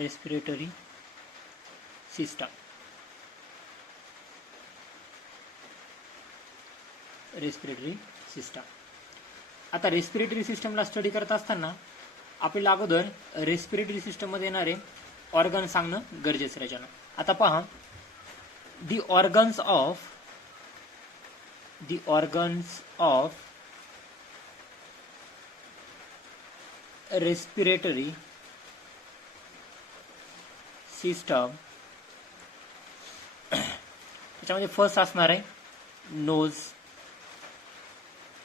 respiratory system. Respiratory system. आता respiratory सिस्टमला study करत असताना आपल्याला अगोदर रेस्पिरेटरी सिस्टममध्ये येणारे ऑर्गन सांगणं गरजेचं आहे. आता पहा, the organs of respiratory system, त्याच्यामध्ये फर्स्ट असणार आहे knows,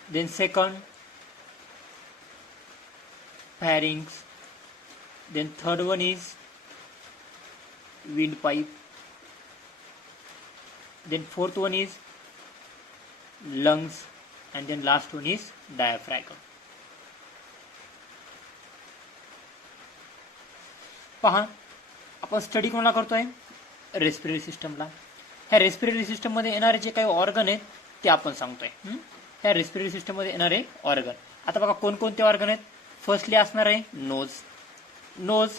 then second pharynx, then third one is windpipe, then fourth one is lungs, and then last one is diaphragm. पहा, आपण स्टडी कोणाला करतोय? रेस्पिरेटरी सिस्टमला. ह्या रेस्पिरेटरी सिस्टम मध्ये येणारे जे काही ऑर्गन आहेत ते आपण सांगतोय. ह्या रेस्पिरेटरी सिस्टम मध्ये येणारे ऑर्गन. आता बघा कोणकोणते ऑर्गन आहेत. फर्स्टली असणार आहे नोज,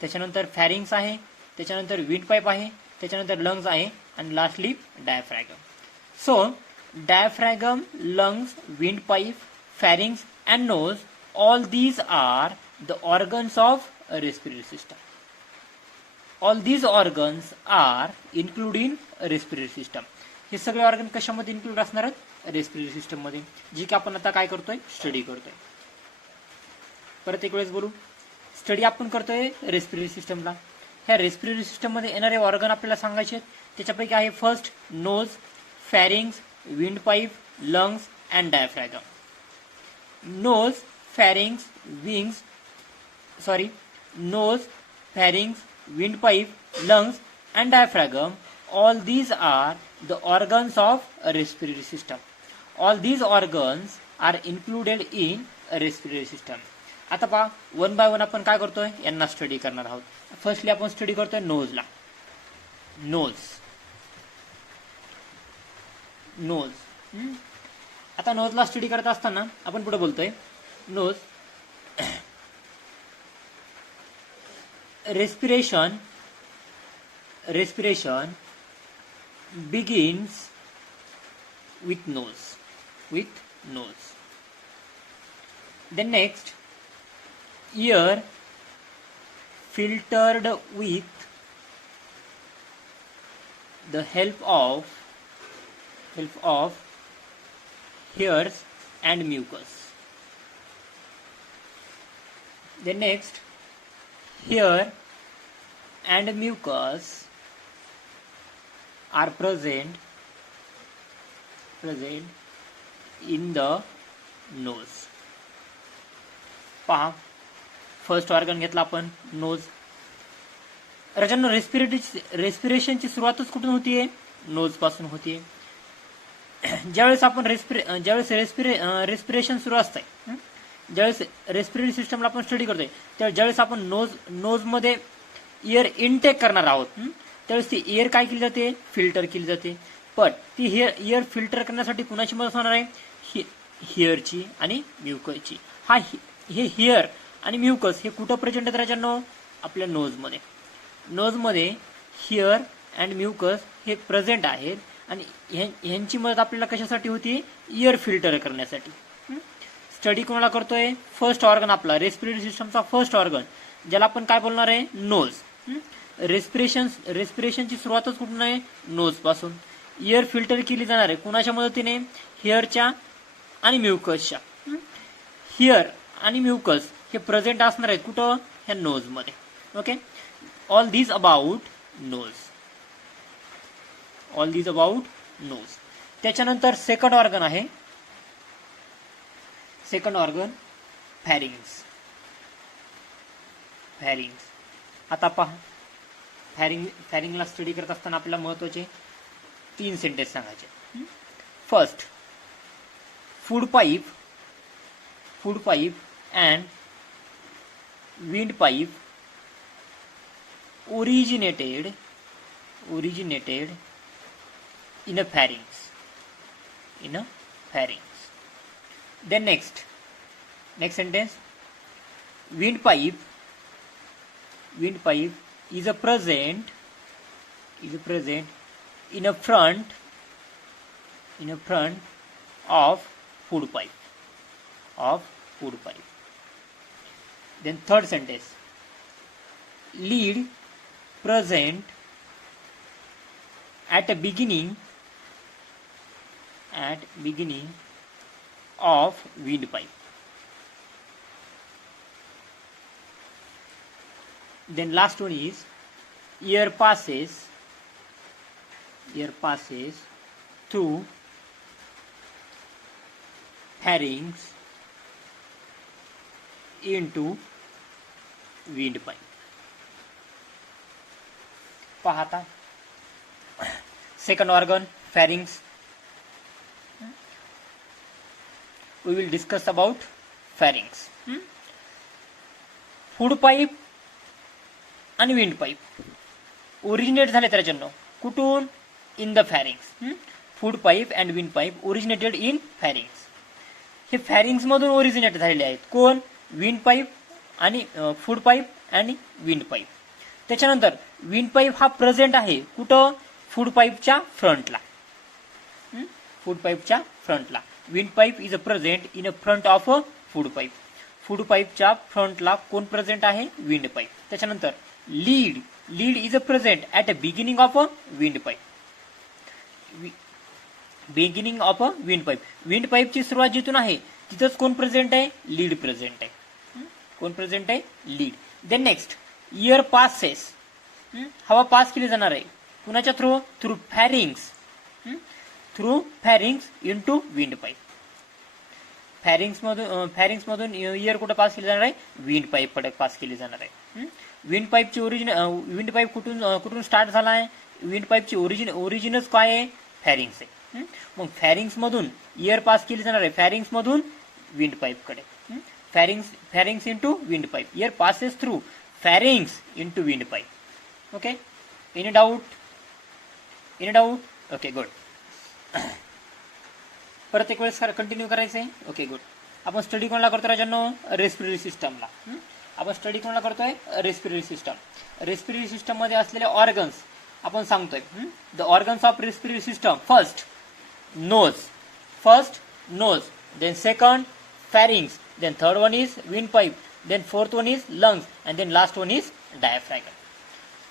त्याच्यानंतर फॅरिंग्स आहे, त्याच्यानंतर विंड पाईप आहे, त्याच्यानंतर लंग्स आहे, आणि lastly diaphragm. So diaphragm, lungs, wind pipe, pharynx and nose, all these are the organs of respiratory system. All these organs are include in respiratory system. हे सगळे organ कशामध्ये include असणार आहेत? Respiratory system मध्ये, जी की आपण आता काय करतोय? स्टडी करतोय. परत एक वेळेस बोलू, स्टडी आपण करतोय रेस्पिरेटरी सिस्टमला. ह्या रेस्पिरेटरी सिस्टम मध्ये येणारे ऑर्गन आपल्याला सांगायचे आहेत. त्याच्यापैकी आहे first nose, pharynx, wind pipe, lungs and diaphragm. Nose, pharynx, nose, pharynx, windpipe, lungs and diaphragm, all these are the organs of a respiratory system. All these organs are included in a respiratory system. आता पहा, one by one आपण काय करतोय? यांना study करणार आहोत. Firstly आपण study करतोय नोजला. नोज. आता नोजला स्टडी करत असताना आपण पुढे बोलतोय knows. Respiration begins with nose. Then next, air filtered with the help of hairs and mucus. Then next, hair and mucus are present in the nose. पहा, फर्स्ट ऑर्गन घेतला आपण नोज. राजांनो, रेस्पिरेशनची सुरुवातच कुठून होतीये? नोज पासून होतीये. ज्यावेळेस आपण रेस्पिरेशन सुरू असतंय, ज्यावेळेस रेस्पिरेटरी सिस्टमला आपण स्टडी करतोय, त्यावेळेस ज्यावेळेस आपण नोज मध्ये एअर इनटेक करणार आहोत, त्यावेळेस ती एअर काय केली जाते? फिल्टर केली जाते. पण ती एअर फिल्टर करण्यासाठी कुणाची मदत होणार आहे? हेअरची आणि म्युकसची. हे हेअर आणि म्युकस हे कुठं प्रेझेंट आहेत राजांनो? आपल्या नोजमध्ये. नोजमध्ये हेअर अँड म्युकस हे प्रेझेंट आहेत, आणि ह्यांची मदत आपल्याला कशासाठी होती? एअर फिल्टर करण्यासाठी. स्टडी कोणाला करतोय? फर्स्ट ऑर्गन आपला रेस्पिरेटरी सिस्टमचा फर्स्ट ऑर्गन, ज्याला आपण काय बोलणार आहे? नोज. रेस्पिरेशनची सुरुवातच कुठून आहे? नोज पासून. एअर फिल्टर केली जाणार आहे कुणाच्या मदतीने? हेअरच्या आणि म्युकसच्या. हेअर आणि म्युकस हे प्रेझेंट असणार आहेत कुठं? ह्या नोज मध्ये. Okay, all these about nose. त्याच्यानंतर सेकंड ऑर्गन आहे, सेकंड ऑर्गन फॅरिंग्स. आता पहा, फॅरिंगला स्टडी करत असताना आपल्याला महत्वाचे 3 सेंटेन्स सांगायचे. First, food pipe and wind pipe originated in a pharynx. Then next sentence, windpipe is a present in a front of food pipe. Then third sentence, lead present at a beginning of windpipe. Then last one is air passes through pharynx into windpipe. पाहता second organ, pharynx. We will discuss about pharynx. Food pipe आणि wind pipe originate झाले त्याच्यानं कुठून? In the pharynx. Food pipe and wind pipe originated in pharynx. हे pharynx मधून originate झालेले आहेत. कोण? विंड पाईप आणि फूड पाईप आणि विंड पाईप. त्याच्यानंतर विंड पाईप हा प्रेझेंट आहे कुठं? फूड पाईपच्या फ्रंटला. Wind pipe is a present in a front of a food pipe. Food पाईपच्या फ्रंटला कोण प्रेझेंट आहे? Wind pipe. त्याच्यानंतर lead is a present at a beginning of a wind pipe. Wind पाईपची सुरुवात जिथून आहे तिथंच कोण प्रेझेंट आहे? लीड प्रेझेंट आहे. Lid. Then next air passes. हवा पास केली जाणार आहे कुणाच्या through? Through pharynx into wind pipe. Pharynx मधून एअर कुठे पास केली जाणार आहे? विंड पाईप कडे पास केली जाणार आहे. विंड पाईपची विंड पाईप कुठून स्टार्ट झाला आहे? विंड पाईपची ओरिजिनच काय आहे? फॅरिंग्स आहे. मग फॅरिंग्स मधून एअर पास केली जाणार आहे फॅरिंग्स मधून विंड पाईप कडे. Pharynx into wind pipe. Air passes through pharynx into wind pipe. Okay, any doubt? Okay, good. परत एक वेळेस कंटिन्यू करायचंय. Okay, good. आपण स्टडी कोणाला करतो राजांनो? रेस्पिरेटरी सिस्टमला. आपण स्टडी कोणाला करतोय? Respiratory system. रेस्पिरेटरी सिस्टम मध्ये असलेले ऑर्गन्स आपण सांगतोय. The organs of respiratory system. First nose, then second pharynx, then third one is windpipe, then fourth one is lungs, and then last one is diaphragm.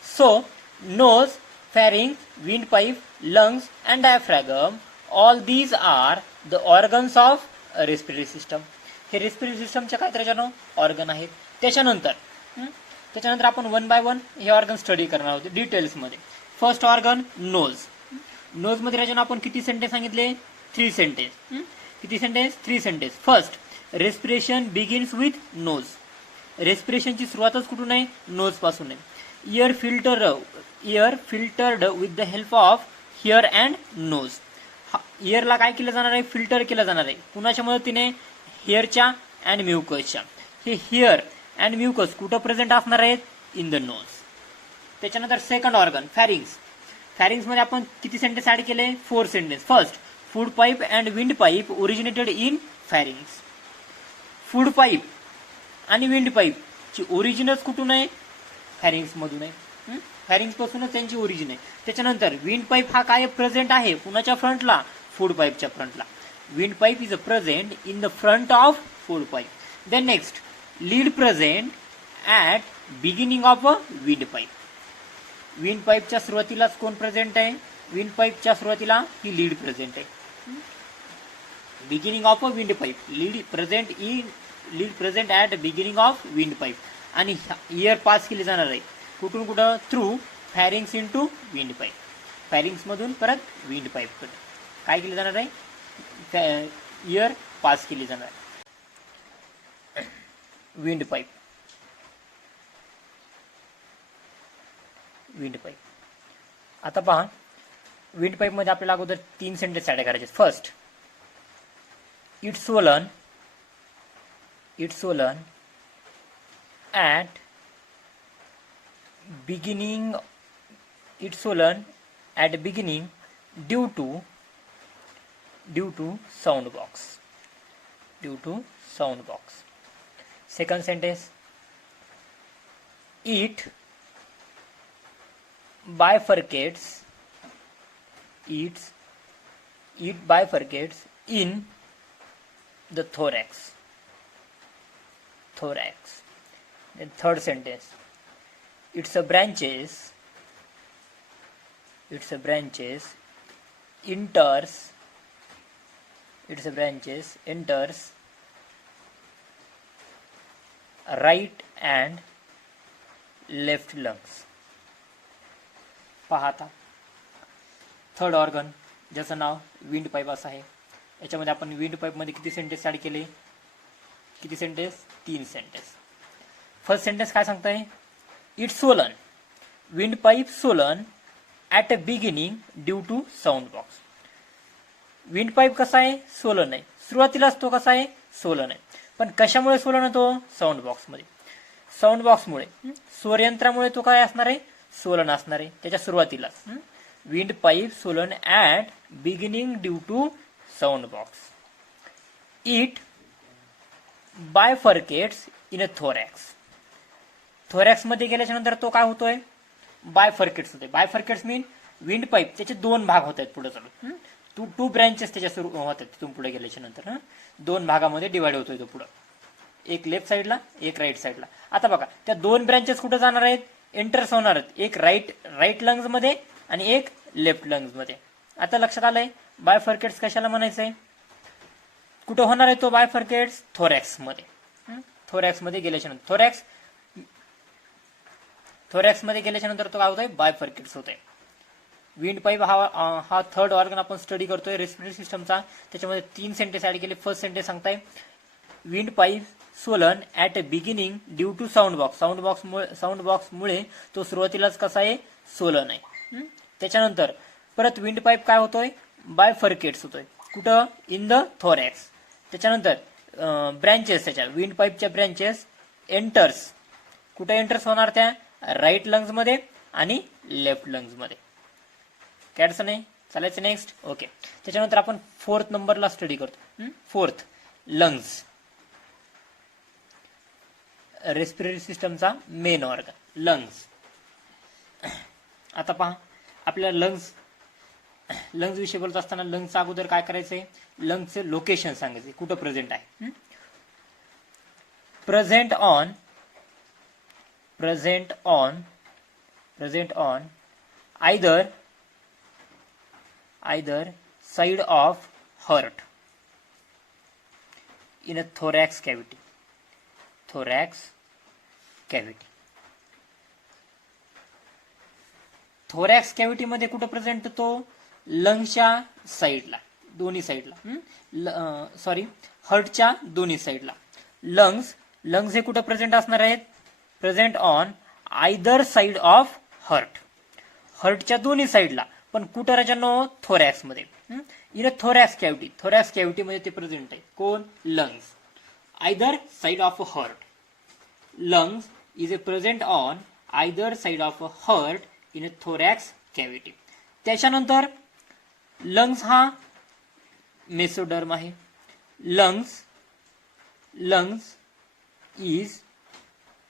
So nose, pharynx, windpipe, lungs and diaphragm, all these are the organs of respiratory system. हे respiratory सिस्टमचे काय त्याच्यानं organ आहेत. त्याच्यानंतर आपण one by one हे organ study करणार आहोत डिटेल्स मध्ये. First organ knows. नोज मध्ये राजानं आपण किती सेंटेन्स सांगितले? 3 सेंटेन्स. किती sentence? 3 sentence. First, respiration begins with nose. रेस्पिरेशनची सुरुवातच कुठून आहे? नोज पासून आहे. Air filtered with the help of hair and nose. एअरला काय केलं जाणार आहे? फिल्टर केलं जाणार आहे. कुणाच्या मदतीने? हेअरच्या अँड म्युकसच्या. हे हेअर अँड म्युकस कुठं प्रेझेंट असणार आहेत? In the nose. त्याच्यानंतर सेकंड ऑर्गन फॅरिंग्स. फॅरिंग्स मध्ये आपण किती सेंटेन्स ऍड केले? 4 sentence. First, food pipe and wind pipe originated in pharynx. Food pipe आणि विंड पाईप ची ओरिजिनच कुठून आहे? फॅरिंग्स मधून आहे. फॅरिंग्स पासूनच त्यांची ओरिजिन आहे. त्याच्यानंतर विंड पाईप हा काय प्रेझेंट आहे? कुणाच्या फ्रंटला? फूड पाईपच्या फ्रंटला. Wind pipe is a present in the front of food pipe. Then next, lid present at beginning of a wind pipe. Wind पाईपच्या सुरुवातीलाच कोण प्रेझेंट आहे? विंड पाईपच्या सुरुवातीला ही लीड प्रेझेंट आहे. Beginning of a wind pipe. Lid present at beginning of wind pipe. आणि air pass केली जाणार आहे कुठून कुठं? Through pharynx into wind pipe. Pharynx मधून परत विंड पाईप कडे काय केलं जाणार आहे? एअर पास केली जाणार आहे. Wind pipe. आता पहा, विंड पाईप मध्ये आपल्याला अगोदर 3 सेंटेन्स ऍड करायचे. First, it's swollen at beginning due to sound box. Second sentence, It bifurcates it bifurcates in the thorax. Then third sentence, its branches enters right and left lungs. पाहता third organ ज्याचं नाव wind pipe असं आहे. याच्यामध्ये आपण wind pipe मध्ये किती sentence add केले? किती सेंटेन्स? 3 सेंटेन्स. फर्स्ट सेंटेन्स काय सांगताय? It's swollen, wind pipe swollen at a beginning due to sound box. Wind pipe कसा आहे? सोलन आहे. सुरुवातीलाच तो कसा आहे? सोलन आहे. पण कशामुळे सोलन होतो? साऊंड बॉक्समध्ये. साऊंड बॉक्समुळे, स्वरयंत्रामुळे तो काय असणार आहे? सोलन असणार आहे त्याच्या सुरुवातीलाच. Wind pipe swollen at beginning due to sound box. It bifurcates in a thorax. Thorax मध्ये गेल्याच्या नंतर तो काय होतोय? बायफर्केट्स होते. बायफर्केट्स मीन विंड पाईप त्याचे 2 भाग होत आहेत पुढे चालून. टू ब्रँचेस त्याच्या सुरू होतात तिथून पुढे गेल्याच्या नंतर. 2 भागामध्ये डिवाइड होतोय तो पुढे, एक लेफ्ट साईडला एक राईट साईडला. आता बघा त्या 2 ब्रँचेस कुठे जाणार आहेत? एंटर्स होणार आहेत. एक राईट लंग्स मध्ये आणि एक लेफ्ट लंग्स मध्ये. आता लक्षात आलंय बायफर्केट्स कशाला म्हणायचंय? कुठे होणार आहे तो बायफर्केट्स? थोरॅक्स मध्ये. थोरॅक्स मध्ये गेल्याच्या नंतर थोरॅक्स मध्ये गेल्याच्या नंतर तो काय होतोय? बायफर्केट्स होतोय. विंड पाईप हा थर्ड ऑर्गन आपण स्टडी करतोय रेस्पिरेटरी सिस्टमचा. त्याच्यामध्ये 3 सेंटेन्स ऍड केले. फर्स्ट सेंटेन्स सांगताय wind pipe swollen at a beginning due to sound box. Sound बॉक्समुळे तो सुरुवातीलाच कसा आहे? सोलन आहे. त्याच्यानंतर परत विंड पाईप काय होतोय? बायफर्केट्स होतोय. कुठं? In the thorax. त्याच्यानंतर ब्रँचेस, त्याच्या विंड पाईपच्या ब्रँचेस एंटर्स. कुठे एंटर्स होणार? त्या राईट लंग्स मध्ये आणि लेफ्ट लंग्स मध्ये. काय अडचण नाही? चालायचं नेक्स्ट. ओके. त्याच्यानंतर आपण 4th नंबरला स्टडी करतो. 4th लंग्स, रेस्पिरेटरी सिस्टमचा मेन ऑर्गन लंग्स. आता पहा आपल्याला लंग्स विषयी बोलत असताना लंग्सचा अगोदर काय करायचंय? लंग्सचे लोकेशन सांगायचे कुठं प्रेझेंट आहे. Present on either side of heart in a thorax cavity. Thorax cavity मध्ये कुठं प्रेझेंट तो? लंग्सच्या साईडला, दोन्ही साईडला. हार्टच्या दोन्ही साईडला. लंग्स हे कुठं प्रेझेंट असणार आहेत? Present on either side of हार्टच्या दोन्ही साईडला. पण कुठं राजांनो? थोरॅक्स मध्ये. इन अ थोरॅक्स कॅव्हिटी मध्ये ते प्रेझेंट आहेत. कोण? Lungs. Either side of heart. Lungs is a present on either side of heart in a thorax cavity. त्याच्यानंतर लंग्स हा मेसोडर्म आहे. Lungs is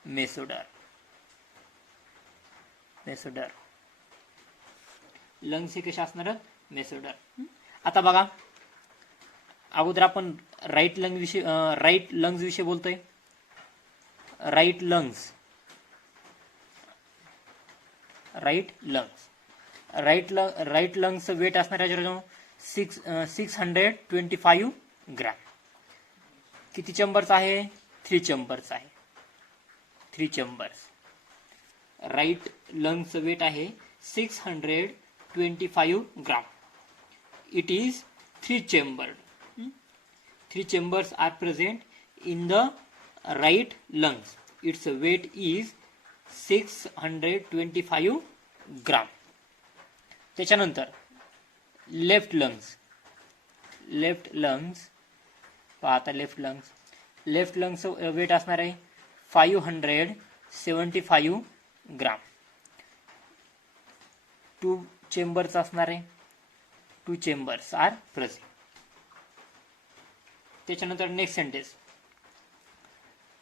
mesoderm. लंग्स हे कसे असणार? मेसोडर्म. आता बघा अगोदर आपण राईट लंग्स विषयी बोलतोय. राईट लंग्स वेट असणार आहे 625 ग्रॅम. किती चेंबरचा आहे? 3 चेंबरचा आहे. 3 चेंबर्स. राईट लंग्स वेट आहे 625 gram. It is 3 chambered. 3 chambers are present in the right lungs. Its weight is 625 ग्राम. त्याच्यानंतर लेफ्ट लंग्स वेट असणार आहे 575 ग्राम. 2 चेंबर्स असणार आहे. 2 चेंबर्स आर प्रेझेंट. त्याच्यानंतर next sentence,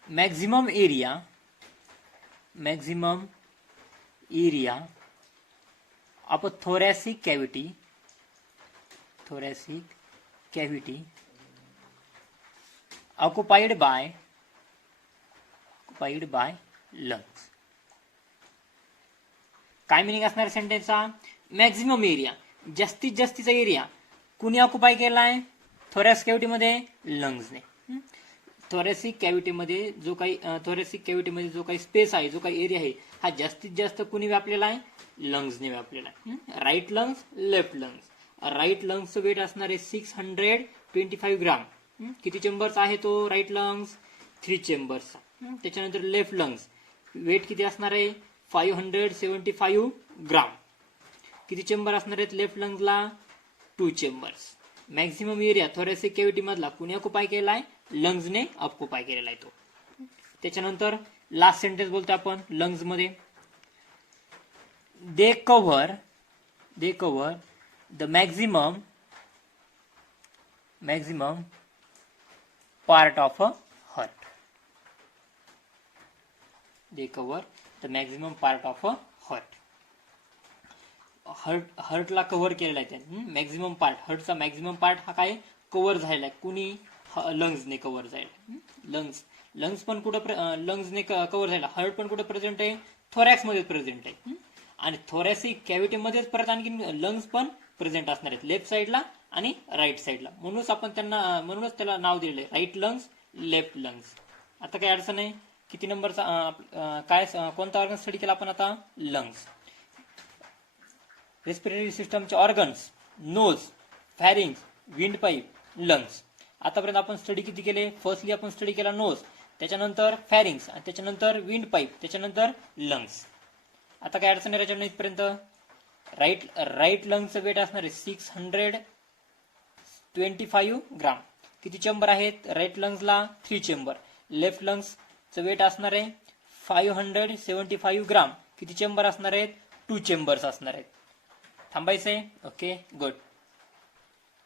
maximum area maximum area of a thoracic cavity occupied by lungs. काय meaning असणार सेंटेन्सचा? Maximum area, जास्तीत जास्तीचा एरिया कुणी ऑक्युपाय केलाय? थोरॅसिक कॅव्हिटीमध्ये लंग्सने. थोरॅसिक कॅव्हिटीमध्ये जो काही स्पेस आहे, जो काही एरिया आहे, हा जास्तीत जास्त कुणी व्यापलेला आहे? लंग्सने व्यापलेला आहे. Right lungs, left lungs. Right लंग्सचं वेट असणार आहे 625 ग्राम. किती चेंबर्स आहे तो राईट लंग्स? 3 चेंबर्सचा. त्याच्यानंतर लेफ्ट लंग्स वेट किती असणार आहे? 575 ग्राम. किती चेंबर असणार आहेत लेफ्ट लंग्सला? 2 chambers. Maximum area thoracic cavity मधला कुणी ऑक्युपाय केलाय? लंग्सने ऑक्युपाय केलेला आहे तो. त्याच्यानंतर लास्ट सेंटेन्स बोलतो आपण लंग्स मध्ये. They cover the maximum part of a heart. They cover the maximum part of a heart. हार्टला कव्हर केलेला आहे त्याने. मॅक्झिमम पार्ट, हार्टचा मॅक्झिमम पार्ट हा काय कव्हर झालेला आहे? कुणी? लंग्सने कव्हर झालेला. लंग्स पण कुठं लंग्सने कव्हर झाला. हार्ट पण कुठं प्रेझेंट आहे? थोरॅक्स मध्ये प्रेझेंट आहे. आणि थोरॅसिक कॅव्हिटी मध्येच परत आणखी लंग्स पण प्रेझेंट असणार आहेत, लेफ्ट साईडला आणि राईट साईडला. म्हणूनच त्याला नाव दिलेलं आहे राईट लंग्स, लेफ्ट लंग्स. आता काही अडचण आहे? किती नंबरचा कोणता ऑर्गन स्टडी केला आपण आता? लंग्स. रेस्पिरेटरी सिस्टमचे organs: nose, pharynx, wind pipe, lungs. आतापर्यंत आपण स्टडी किती केले? फर्स्टली आपण स्टडी केला नोज, त्याच्यानंतर फॅरिंग्स, त्याच्यानंतर विंड पाईप, त्याच्यानंतर लंग्स. आता काय अडचण आहे त्याच्यानंतर इथपर्यंत? राईट लंग्सचं वेट असणार आहे 625 ग्राम. किती चेंबर आहेत राईट लंग्सला? 3 चेंबर. लेफ्ट लंग्सचं वेट असणार आहे 575 ग्राम. किती चेंबर असणार आहेत? 2 चेंबर्स असणार आहेत. थांबायचंय? Okay, good.